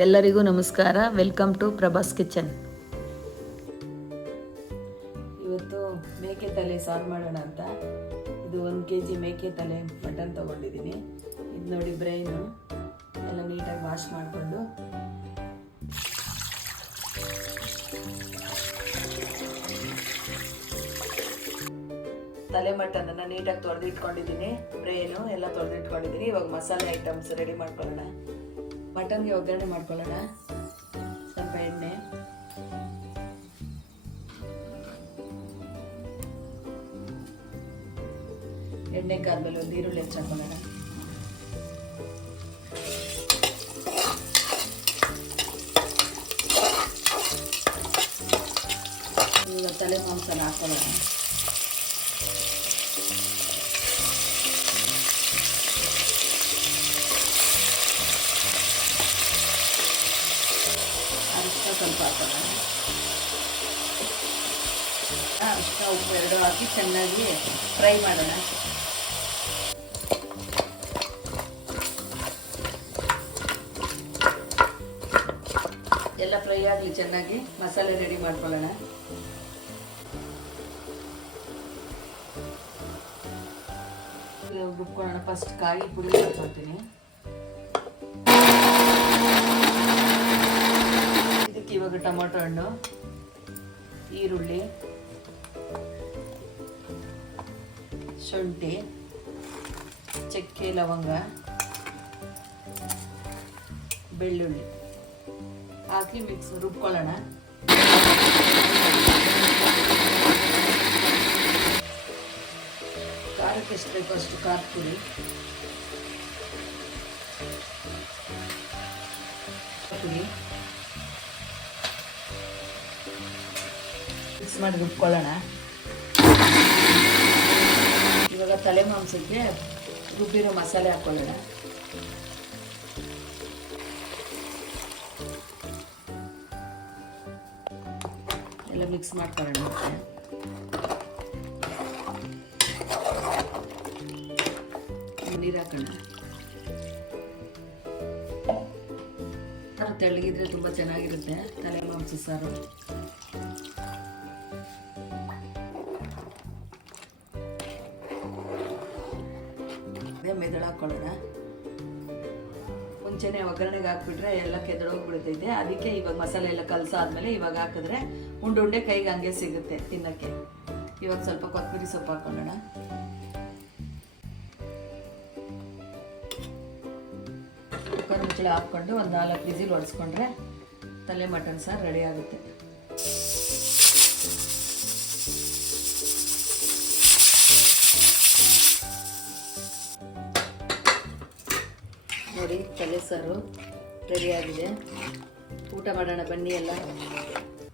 ಎಲ್ಲರಿಗೂ ನಮಸ್ಕಾರ. Welcome to Prabhas kitchen. ಇವತ್ತು ಮೇಕೆ ತಲೆ ಸಾರು ಮಾಡೋಣ ಅಂತ. ಇದು 1 kg ಮೇಕೆ ತಲೆ ಮಟನ್ ತೊಗೊಂಡಿದ್ದೀನಿ. ಇದು ನೋಡಿ ಬ್ರೈನು ಎಲ್ಲ ನೀಟಾಗಿ ವಾಶ್ ಮಾಡಿಕೊಂಡು ತಲೆ ಮಟನನ್ನು ನೀಟಾಗಿ ತೊಳೆದಿಟ್ಕೊಂಡಿದ್ದೀನಿ. ಬ್ರೈನು ಎಲ್ಲ ತೊಳೆದಿಟ್ಕೊಂಡಿದ್ದೀನಿ. ಇವಾಗ ಮಸಾಲೆ ಐಟಮ್ಸ್ ರೆಡಿ ಮಾಡ್ಕೊಳ್ಳೋಣ. ಮಟನ್ಗೆ ಒಗ್ಗರಣೆ ಮಾಡ್ಕೊಳ್ಳೋಣ. ಸ್ವಲ್ಪ ಎಣ್ಣೆ ಕಾದ್ಮೇಲೆ ಒಂದು ಈರುಳ್ಳಿ ಹೆಚ್ಚಾಕೊಳ್ಳೋಣ. ಈಗ ತಲೆ ಮಾಂಸನ ಹಾಕೊಳ್ಳೋಣ. ಅರಿಶಿನ ಸ್ವಲ್ಪ ಹಾಕೋಣ. ಅರಿಶಿನ ಉಪ್ಪು 2 ಹಾಕಿ ಚೆನ್ನಾಗಿ ಫ್ರೈ ಮಾಡೋಣ. ಎಲ್ಲ ಫ್ರೈ ಆಗಲಿ ಚೆನ್ನಾಗಿ. ಮಸಾಲೆ ರೆಡಿ ಮಾಡ್ಕೊಳ್ಳೋಣ. ರುಬ್ಕೊಳ್ಳೋಣ. ಫಸ್ಟ್ ಕಾಯಿ ಪುಡಿ ಮಾಡ್ಕೊಳ್ತೀನಿ. ಇದಕ್ಕೆ ಇವಾಗ ಟೊಮೊಟೊ ಹಣ್ಣು, ಈರುಳ್ಳಿ, ಶುಂಠಿ, ಚಕ್ಕೆ, ಲವಂಗ, ಬೆಳ್ಳುಳ್ಳಿ ಹಾಕಿ ರುಬ್ಕೊಳ್ಳೋಣ. ಖಾರಕ್ಕೆ ಎಷ್ಟು ಬೇಕು ಅಷ್ಟು ಖಾರದ ಪುಡಿ, ಮಿಕ್ಸ್ ಮಾಡಿ ರುಬ್ಕೊಳ್ಳೋಣ. ಇವಾಗ ತಲೆ ಮಾಂಸಕ್ಕೆ ರುಬ್ಬಿರೋ ಮಸಾಲೆ ಹಾಕ್ಕೊಳ್ಳೋಣ. ಎಲ್ಲ ಮಿಕ್ಸ್ ಮಾಡ್ಕೊಳ್ಳೋಣ. ನೀರು ಹಾಕೋಣ. ಸಾರು ತೆಳ್ಳಗಿದ್ರೆ ತುಂಬ ಚೆನ್ನಾಗಿರುತ್ತೆ ತಲೆ ಮಾಂಸ ಸಾರು. ಮೆದುಳು ಹಾಕೊಳ್ಳೋಣ. ಮುಂಚೆನೆ ಒಗ್ಗರಣೆಗೆ ಹಾಕ್ಬಿಟ್ರೆ ಎಲ್ಲ ಕೆದಡೋಗ್ಬಿಡ್ತೈತೆ. ಅದಕ್ಕೆ ಇವಾಗ ಮಸಾಲೆ ಎಲ್ಲ ಕಲಸಾದ್ಮೇಲೆ ಇವಾಗ ಹಾಕಿದ್ರೆ ಉಂಡೆ ಕೈಗೆ ಹಂಗೆ ಸಿಗುತ್ತೆ ತಿನ್ನಕ್ಕೆ. ಇವಾಗ ಸ್ವಲ್ಪ ಕೊತ್ತಂಬರಿ ಸೊಪ್ಪು ಹಾಕೊಳ್ಳೋಣ. ಕುಕ್ಕರ್ ಮುಚ್ಚಳ ಹಾಕ್ಕೊಂಡು ಒಂದು 4 ವಿಸಿಲ್ ಹೊಡೆಸ್ಕೊಂಡ್ರೆ ತಲೆ ಮಟನ್ ಸಾರು ರೆಡಿ ಆಗುತ್ತೆ. ನೋಡಿ ತಲೆ ಸಾರು ರೆಡಿಯಾಗಿದೆ. ಊಟ ಮಾಡೋಣ ಬನ್ನಿ ಎಲ್ಲ.